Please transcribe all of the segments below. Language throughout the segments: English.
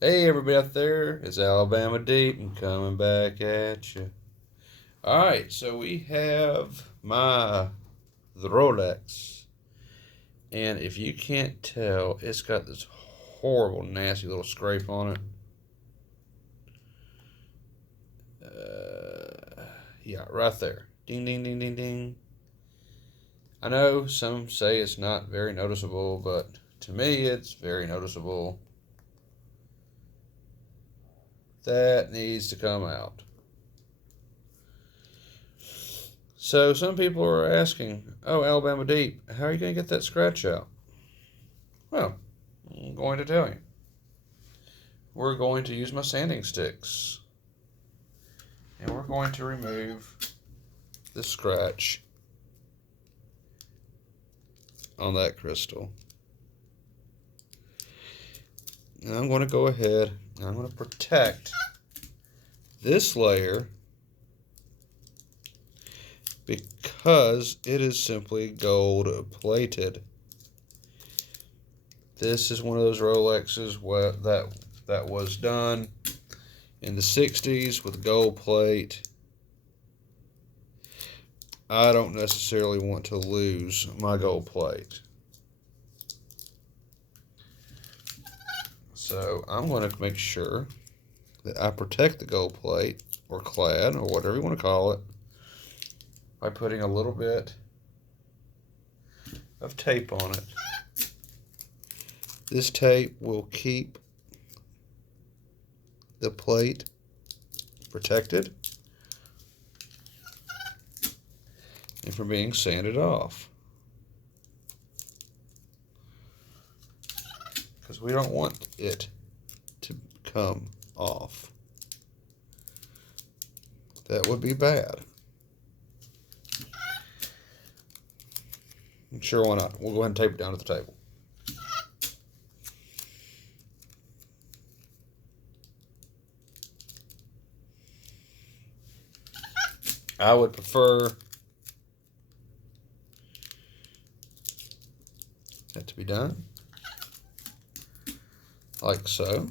Hey, everybody out there, it's Alabama Deep and coming back at you. All right, so we have the Rolex, and if you can't tell, it's got this horrible, nasty little scrape on it. Yeah, right there. Ding, ding, ding, ding, ding. I know some say it's not very noticeable, but to me, it's very noticeable. That needs to come out. So some people are asking, "Oh, Alabama Deep, how are you going to get that scratch out?" Well, I'm going to tell you. We're going to use my sanding sticks, and we're going to remove the scratch on that crystal. And I'm going to go ahead and I'm going to protect this layer because it is simply gold plated. This is one of those Rolexes that was done in the 60s with gold plate. I don't necessarily want to lose my gold plate. So I'm going to make sure that I protect the gold plate or clad or whatever you want to call it by putting a little bit of tape on it. This tape will keep the plate protected and from being sanded off, because we don't want it to come off. That would be bad. Sure, why not? We'll go ahead and tape it down to the table. I would prefer that to be done like so.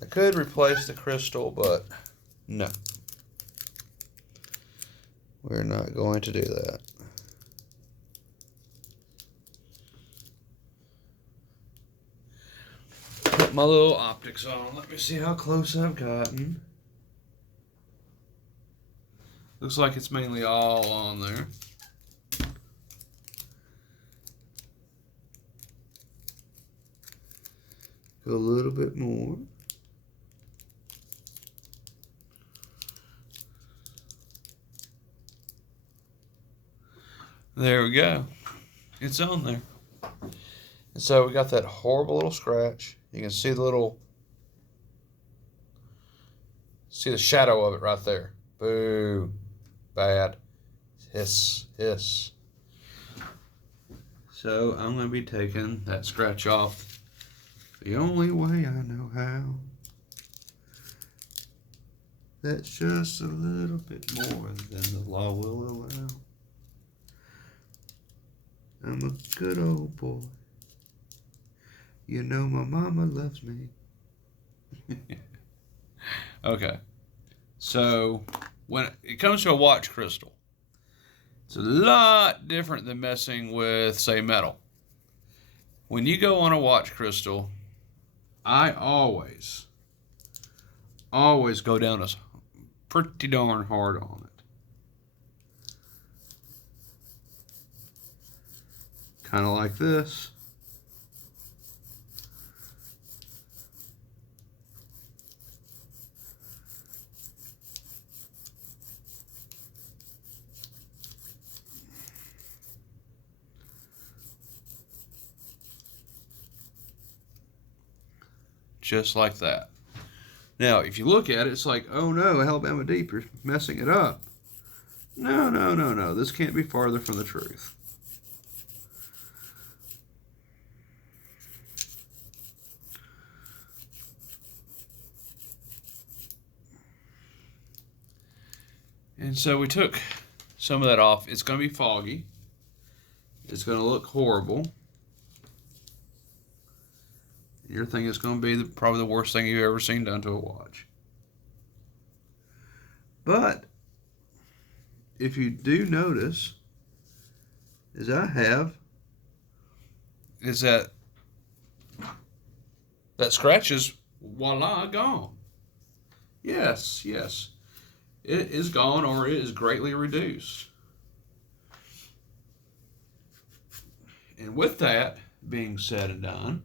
I could replace the crystal, but no. We're not going to do that. Put my little optics on. Let me see how close I've gotten. Looks like it's mainly all on there. Go a little bit more. There we go. It's on there. And so we got that horrible little scratch. You can see the shadow of it right there. Boo. Bad. Hiss. Hiss. So I'm going to be taking that scratch off the only way I know how. That's just a little bit more than the law will allow. I'm a good old boy. You know my mama loves me. Okay. So when it comes to a watch crystal, it's a lot different than messing with, say, metal. When you go on a watch crystal, I always go down as pretty darn hard on it. Kind of like this. Just like that. Now, if you look at it, it's like, oh no, Alabama Deep, you're messing it up. No, no, no, no. This can't be farther from the truth. And so we took some of that off. It's going to be foggy. It's going to look horrible. Your thing is going to be probably the worst thing you've ever seen done to a watch. But if you do notice, as I have, is that scratch is, voila, gone. Yes, yes. It is gone, or it is greatly reduced. And with that being said and done,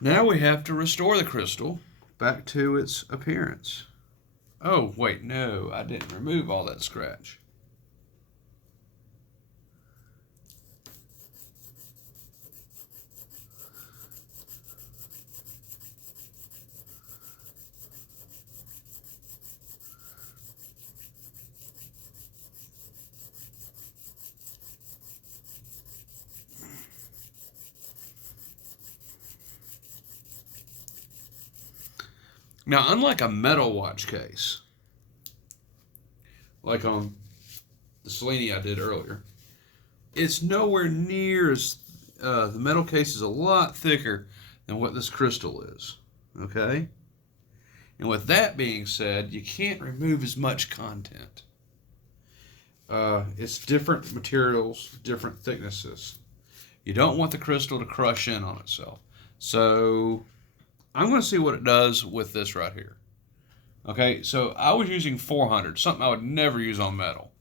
now we have to restore the crystal back to its appearance. Oh, wait, no, I didn't remove all that scratch. Now, unlike a metal watch case, like on the Cellini I did earlier, it's nowhere near as, the metal case is a lot thicker than what this crystal is, okay? And with that being said, you can't remove as much content. It's different materials, different thicknesses. You don't want the crystal to crush in on itself. So I'm going to see what it does with this right here. Okay, so I was using 400, something I would never use on metal.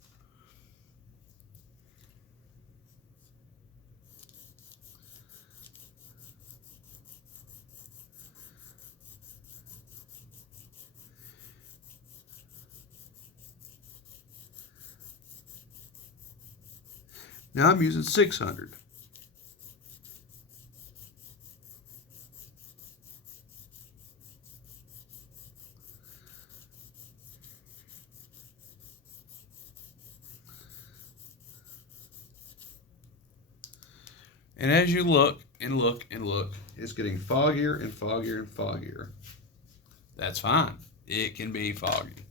Now I'm using 600. And as you look and look and look, it's getting foggier and foggier and foggier. That's fine. It can be foggy.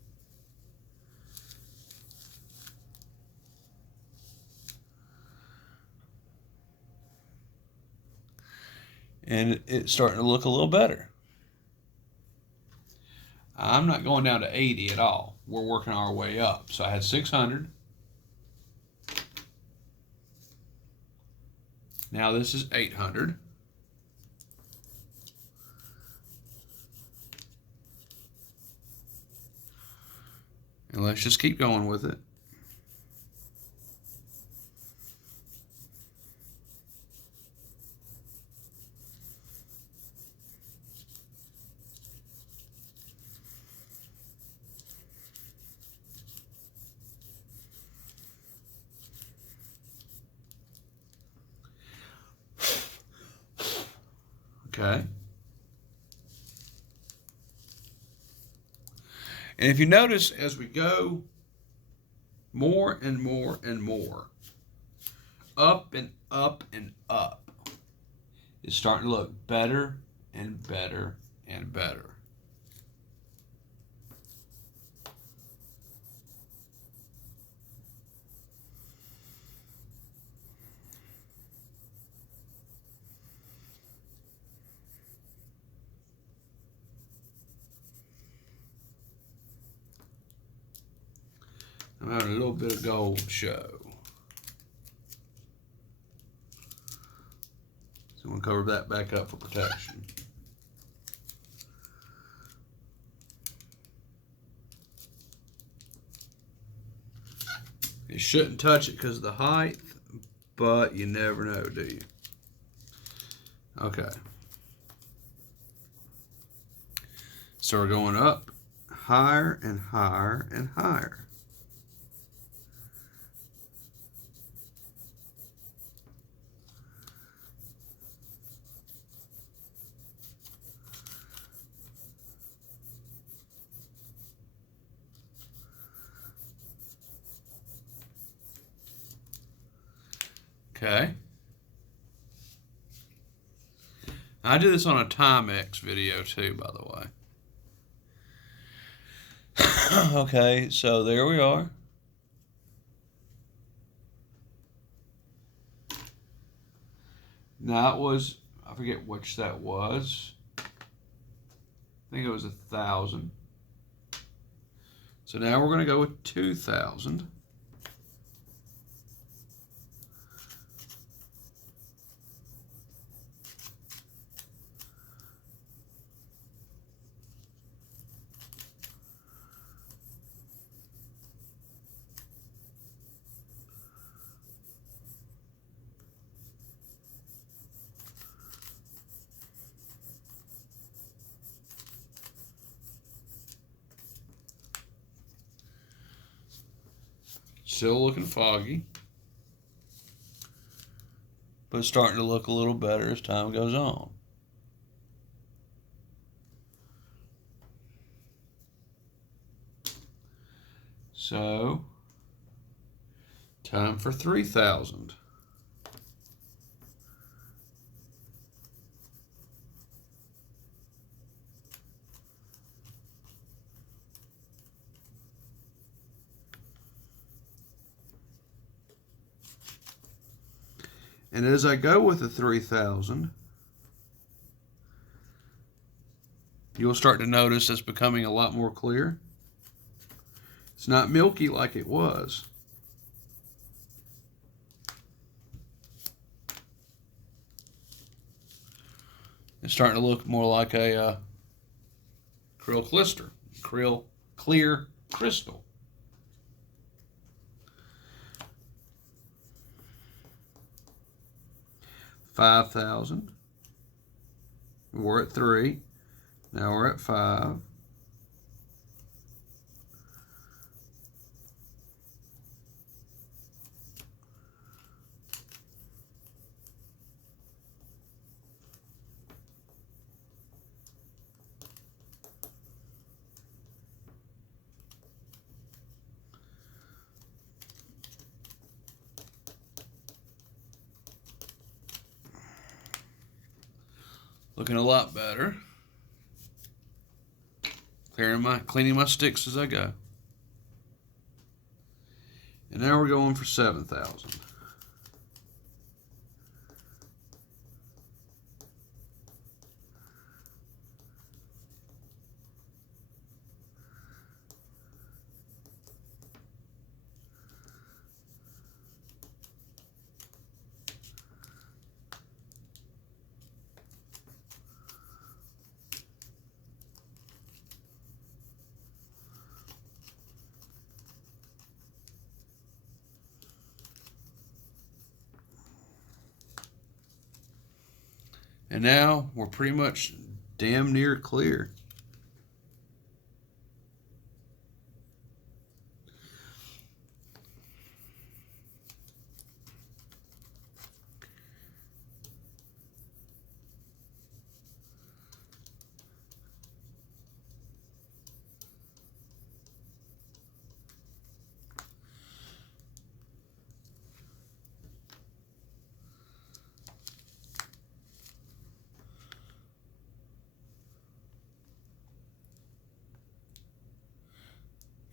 And it's starting to look a little better. I'm not going down to 80 at all. We're working our way up. So I had 600. Now this is 800. And let's just keep going with it. Okay. And if you notice, as we go more and more and more, up and up and up, it's starting to look better and better and better. I'm having a little bit of gold show. So I'm going to cover that back up for protection. You shouldn't touch it because of the height, but you never know, do you? Okay. So we're going up higher and higher and higher. Okay. I did this on a Timex video too, by the way. Okay, so there we are. That was, I forget which that was. I think it was 1,000. So now we're going to go with 2,000. Still looking foggy, but it's starting to look a little better as time goes on. So, time for 3,000. And as I go with the 3,000, you'll start to notice it's becoming a lot more clear. It's not milky like it was. It's starting to look more like a clear crystal. $5,000. We're at 3. Now we're at 5. Looking a lot better. Cleaning my sticks as I go. And now we're going for 7,000. And now we're pretty much damn near clear.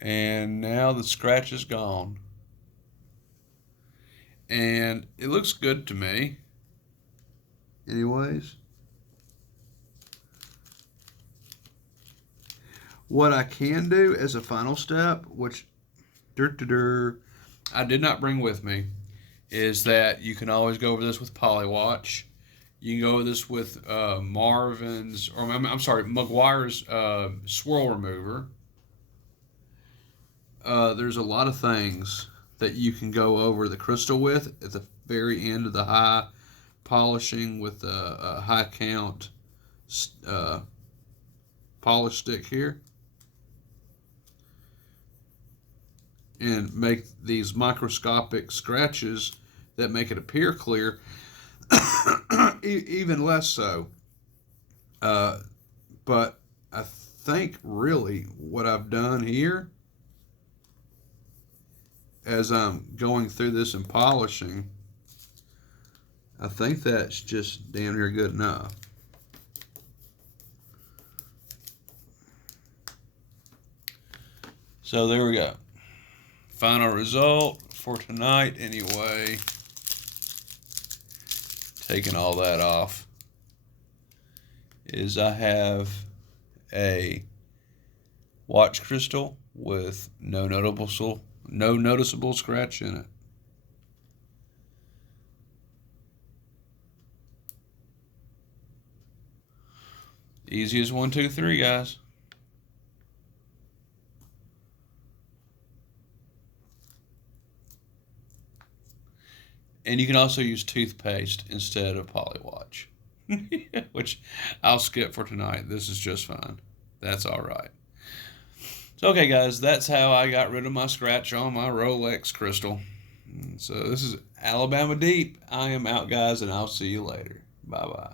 And now the scratch is gone. And it looks good to me. Anyways. What I can do as a final step, which I did not bring with me, is that you can always go over this with Polywatch. You can go over this with Marvin's, or I'm sorry, McGuire's swirl remover. There's a lot of things that you can go over the crystal with at the very end of the high polishing with a high count polish stick here, and make these microscopic scratches that make it appear clear, even less so. But I think really what I've done here, as I'm going through this and polishing, I think that's just damn near good enough. So there we go. Final result for tonight anyway. Taking all that off is I have a watch crystal with no noticeable scratch in it. Easy as 1, 2, 3, guys. And you can also use toothpaste instead of Polywatch, which I'll skip for tonight. This is just fine. That's all right. So, okay, guys, that's how I got rid of my scratch on my Rolex crystal. So this is Alabama Deep. I am out, guys, and I'll see you later. Bye-bye.